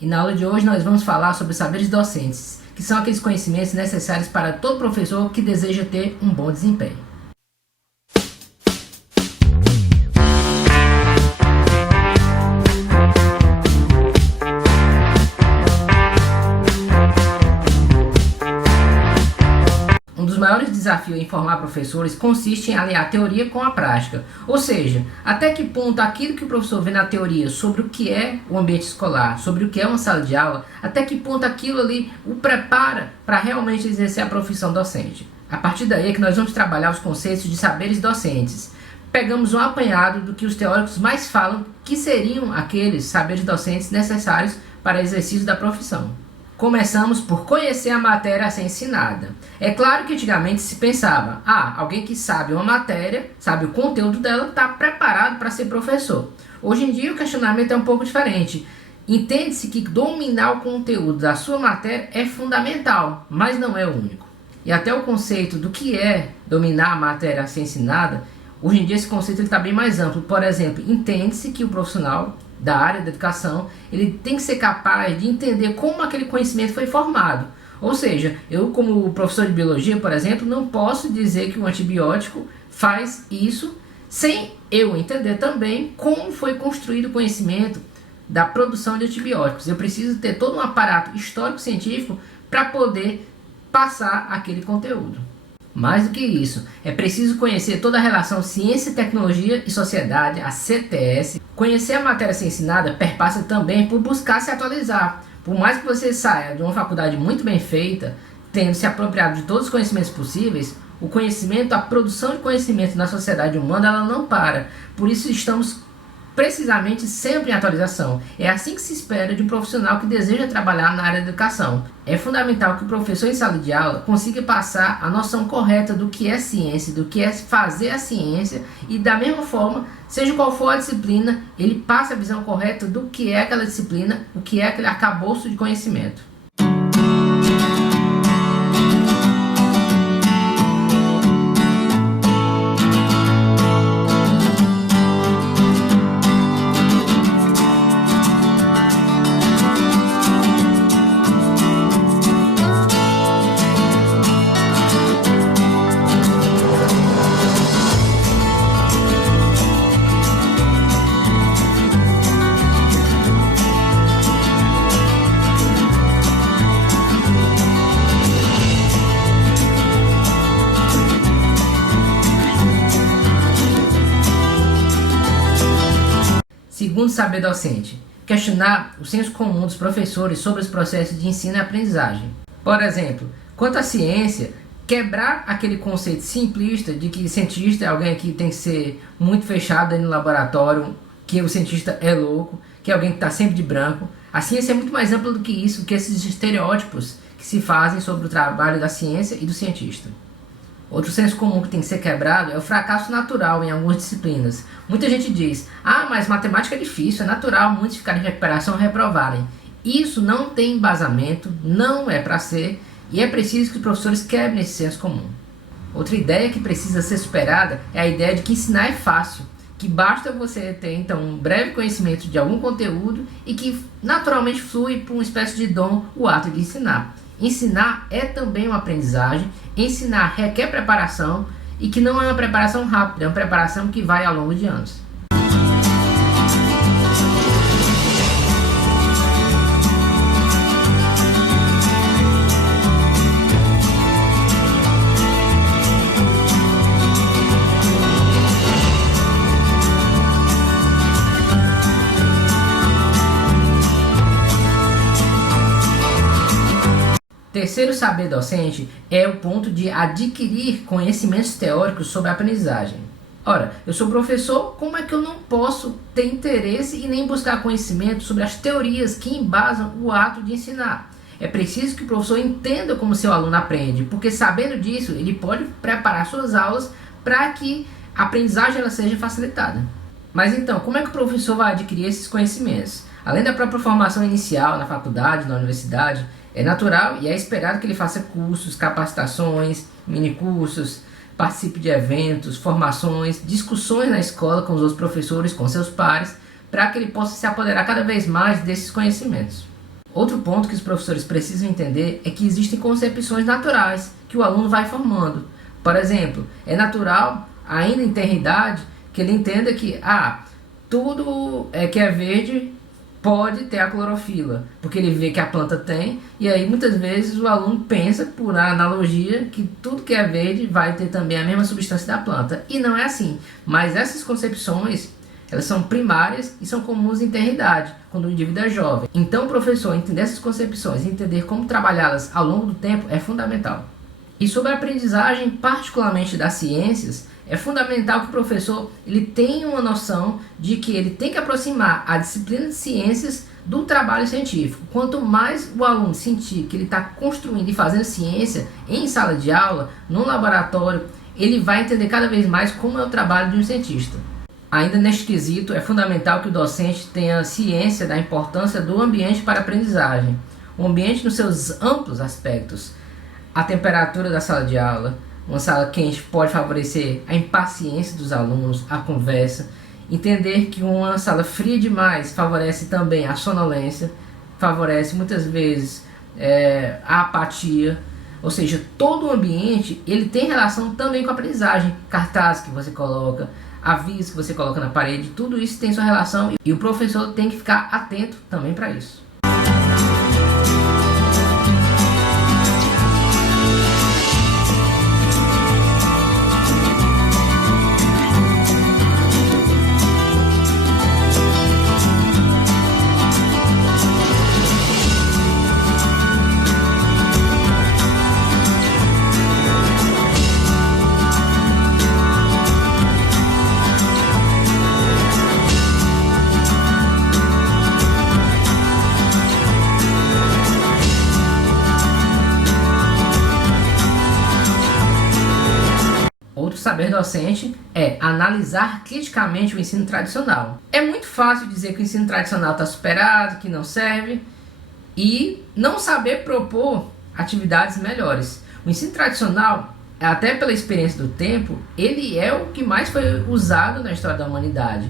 E na aula de hoje nós vamos falar sobre saberes docentes, que são aqueles conhecimentos necessários para todo professor que deseja ter um bom desempenho. Um dos maiores desafios em formar professores consiste em alinhar a teoria com a prática, ou seja, até que ponto aquilo que o professor vê na teoria sobre o que é o ambiente escolar, sobre o que é uma sala de aula, até que ponto aquilo ali o prepara para realmente exercer a profissão docente. A partir daí é que nós vamos trabalhar os conceitos de saberes docentes. Pegamos um apanhado do que os teóricos mais falam que seriam aqueles saberes docentes necessários para o exercício da profissão. Começamos por conhecer a matéria a ser ensinada. É claro que antigamente se pensava, alguém que sabe uma matéria, sabe o conteúdo dela, está preparado para ser professor. Hoje em dia o questionamento é um pouco diferente. Entende-se que dominar o conteúdo da sua matéria é fundamental, mas não é o único. E até o conceito do que é dominar a matéria a ser ensinada, hoje em dia esse conceito está bem mais amplo. Por exemplo, entende-se que o profissional da área da educação, ele tem que ser capaz de entender como aquele conhecimento foi formado. Ou seja, eu como professor de biologia, por exemplo, não posso dizer que o antibiótico faz isso sem eu entender também como foi construído o conhecimento da produção de antibióticos. Eu preciso ter todo um aparato histórico-científico para poder passar aquele conteúdo. Mais do que isso, é preciso conhecer toda a relação ciência, tecnologia e sociedade, a CTS. Conhecer a matéria a ser ensinada perpassa também por buscar se atualizar. Por mais que você saia de uma faculdade muito bem feita, tendo se apropriado de todos os conhecimentos possíveis, o conhecimento, a produção de conhecimento na sociedade humana, ela não para. Por isso estamos precisamente sempre em atualização. É assim que se espera de um profissional que deseja trabalhar na área da educação. É fundamental que o professor em sala de aula consiga passar a noção correta do que é ciência, do que é fazer a ciência e da mesma forma, seja qual for a disciplina, ele passa a visão correta do que é aquela disciplina, o que é aquele arcabouço de conhecimento. Segundo saber docente, questionar o senso comum dos professores sobre os processos de ensino e aprendizagem. Por exemplo, quanto à ciência, quebrar aquele conceito simplista de que cientista é alguém que tem que ser muito fechado no laboratório, que o cientista é louco, que é alguém que está sempre de branco. A ciência é muito mais ampla do que isso, que esses estereótipos que se fazem sobre o trabalho da ciência e do cientista. Outro senso comum que tem que ser quebrado é o fracasso natural em algumas disciplinas. Muita gente diz, mas matemática é difícil, é natural muitos ficarem em recuperação e reprovarem. Isso não tem embasamento, não é para ser, e é preciso que os professores quebrem esse senso comum. Outra ideia que precisa ser superada é a ideia de que ensinar é fácil, que basta você ter então um breve conhecimento de algum conteúdo e que naturalmente flui por uma espécie de dom o ato de ensinar. Ensinar é também uma aprendizagem, ensinar requer preparação e que não é uma preparação rápida, é uma preparação que vai ao longo de anos. Terceiro saber docente é o ponto de adquirir conhecimentos teóricos sobre a aprendizagem. Ora, eu sou professor, como é que eu não posso ter interesse e nem buscar conhecimento sobre as teorias que embasam o ato de ensinar? É preciso que o professor entenda como seu aluno aprende, porque sabendo disso, ele pode preparar suas aulas para que a aprendizagem ela seja facilitada. Mas então, como é que o professor vai adquirir esses conhecimentos? Além da própria formação inicial na faculdade, na universidade, é natural e é esperado que ele faça cursos, capacitações, minicursos, participe de eventos, formações, discussões na escola com os outros professores, com seus pares, para que ele possa se apoderar cada vez mais desses conhecimentos. Outro ponto que os professores precisam entender é que existem concepções naturais que o aluno vai formando. Por exemplo, é natural, ainda em tenra idade, que ele entenda que tudo que é verde pode ter a clorofila, porque ele vê que a planta tem, e aí muitas vezes o aluno pensa, por analogia, que tudo que é verde vai ter também a mesma substância da planta, e não é assim. Mas essas concepções, elas são primárias e são comuns em tenra idade, quando o indivíduo é jovem. Então o professor entender essas concepções e entender como trabalhá-las ao longo do tempo é fundamental. E sobre a aprendizagem, particularmente das ciências, é fundamental que o professor ele tenha uma noção de que ele tem que aproximar a disciplina de ciências do trabalho científico. Quanto mais o aluno sentir que ele está construindo e fazendo ciência em sala de aula, no laboratório, ele vai entender cada vez mais como é o trabalho de um cientista. Ainda neste quesito, é fundamental que o docente tenha ciência da importância do ambiente para a aprendizagem. O ambiente nos seus amplos aspectos. A temperatura da sala de aula. Uma sala quente pode favorecer a impaciência dos alunos, a conversa. Entender que uma sala fria demais favorece também a sonolência, favorece muitas vezes a apatia. Ou seja, todo o ambiente ele tem relação também com a aprendizagem. Cartaz que você coloca, avisos que você coloca na parede, tudo isso tem sua relação e o professor tem que ficar atento também para isso. Outro saber docente é analisar criticamente o ensino tradicional. É muito fácil dizer que o ensino tradicional está superado, que não serve, e não saber propor atividades melhores. O ensino tradicional, até pela experiência do tempo, ele é o que mais foi usado na história da humanidade.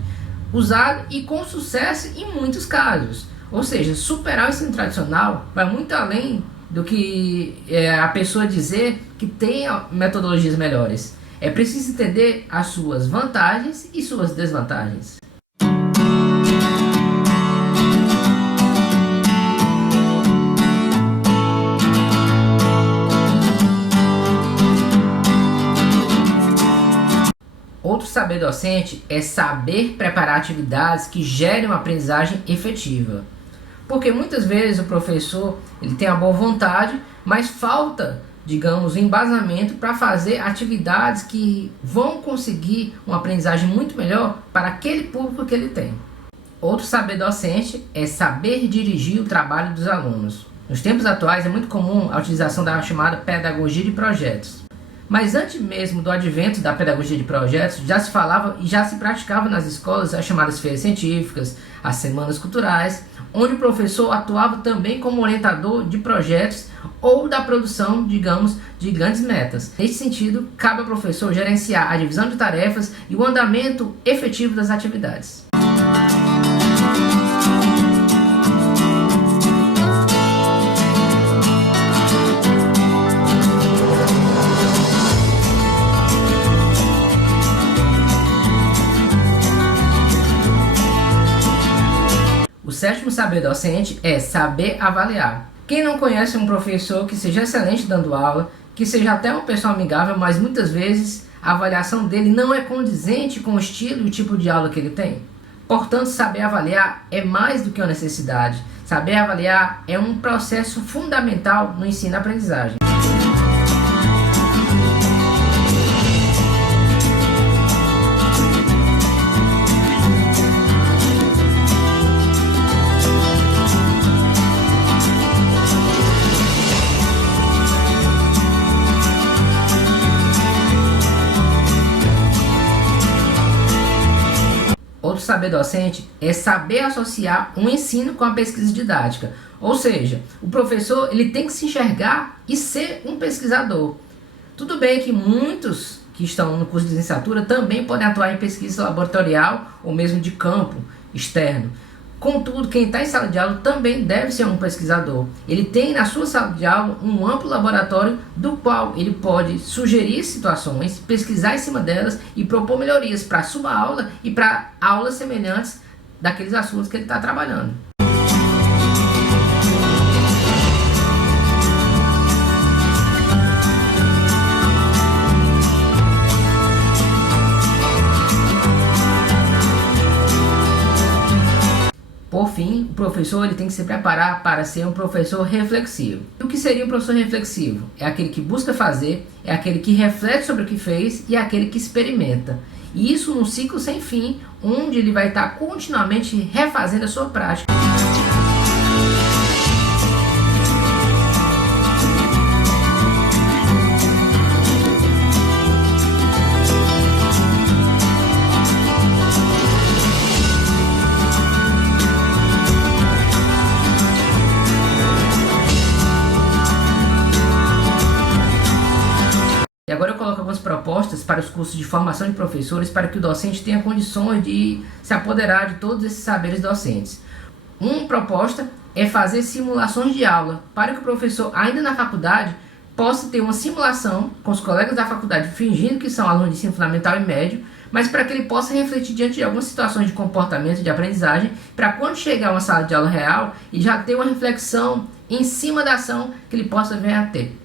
Usado e com sucesso em muitos casos. Ou seja, superar o ensino tradicional vai muito além do que a pessoa dizer que tem metodologias melhores. É preciso entender as suas vantagens e suas desvantagens. Outro saber docente é saber preparar atividades que gerem uma aprendizagem efetiva. Porque muitas vezes o professor ele tem a boa vontade, mas falta, digamos, um embasamento para fazer atividades que vão conseguir uma aprendizagem muito melhor para aquele público que ele tem. Outro saber docente é saber dirigir o trabalho dos alunos. Nos tempos atuais é muito comum a utilização da chamada pedagogia de projetos. Mas antes mesmo do advento da pedagogia de projetos, já se falava e já se praticava nas escolas as chamadas feiras científicas, as semanas culturais, onde o professor atuava também como orientador de projetos ou da produção, digamos, de grandes metas. Nesse sentido, cabe ao professor gerenciar a divisão de tarefas e o andamento efetivo das atividades. O sétimo saber docente é saber avaliar. Quem não conhece um professor que seja excelente dando aula, que seja até uma pessoa amigável, mas muitas vezes a avaliação dele não é condizente com o estilo e o tipo de aula que ele tem? Portanto, saber avaliar é mais do que uma necessidade. Saber avaliar é um processo fundamental no ensino-aprendizagem. Outro saber docente é saber associar um ensino com a pesquisa didática. Ou seja, o professor ele tem que se enxergar e ser um pesquisador. Tudo bem que muitos que estão no curso de licenciatura também podem atuar em pesquisa laboratorial ou mesmo de campo externo. Contudo, quem está em sala de aula também deve ser um pesquisador. Ele tem na sua sala de aula um amplo laboratório do qual ele pode sugerir situações, pesquisar em cima delas e propor melhorias para a sua aula e para aulas semelhantes daqueles assuntos que ele está trabalhando. Por fim, o professor ele tem que se preparar para ser um professor reflexivo. E o que seria um professor reflexivo? É aquele que busca fazer, é aquele que reflete sobre o que fez e é aquele que experimenta. E isso num ciclo sem fim, onde ele vai estar continuamente refazendo a sua prática. E agora eu coloco algumas propostas para os cursos de formação de professores para que o docente tenha condições de se apoderar de todos esses saberes docentes. Uma proposta é fazer simulações de aula para que o professor, ainda na faculdade, possa ter uma simulação com os colegas da faculdade fingindo que são alunos de ensino fundamental e médio, mas para que ele possa refletir diante de algumas situações de comportamento, de aprendizagem, para quando chegar a uma sala de aula real, ele já ter uma reflexão em cima da ação que ele possa vir a ter.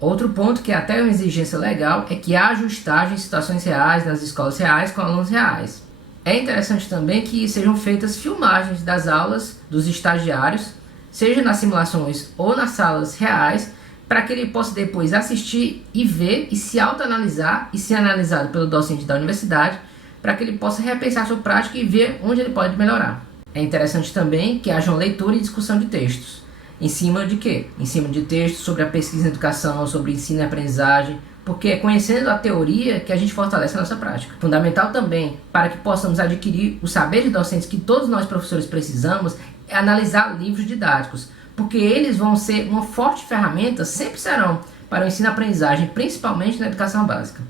Outro ponto que é até uma exigência legal é que há ajustagem em situações reais, nas escolas reais, com alunos reais. É interessante também que sejam feitas filmagens das aulas dos estagiários, seja nas simulações ou nas salas reais, para que ele possa depois assistir e ver e se autoanalisar e ser analisado pelo docente da universidade, para que ele possa repensar sua prática e ver onde ele pode melhorar. É interessante também que haja leitura e discussão de textos. Em cima de quê? Em cima de textos sobre a pesquisa em educação, sobre ensino e aprendizagem, porque é conhecendo a teoria que a gente fortalece a nossa prática. Fundamental também, para que possamos adquirir os saberes docentes que todos nós professores precisamos, é analisar livros didáticos, porque eles vão ser uma forte ferramenta, sempre serão, para o ensino e aprendizagem, principalmente na educação básica.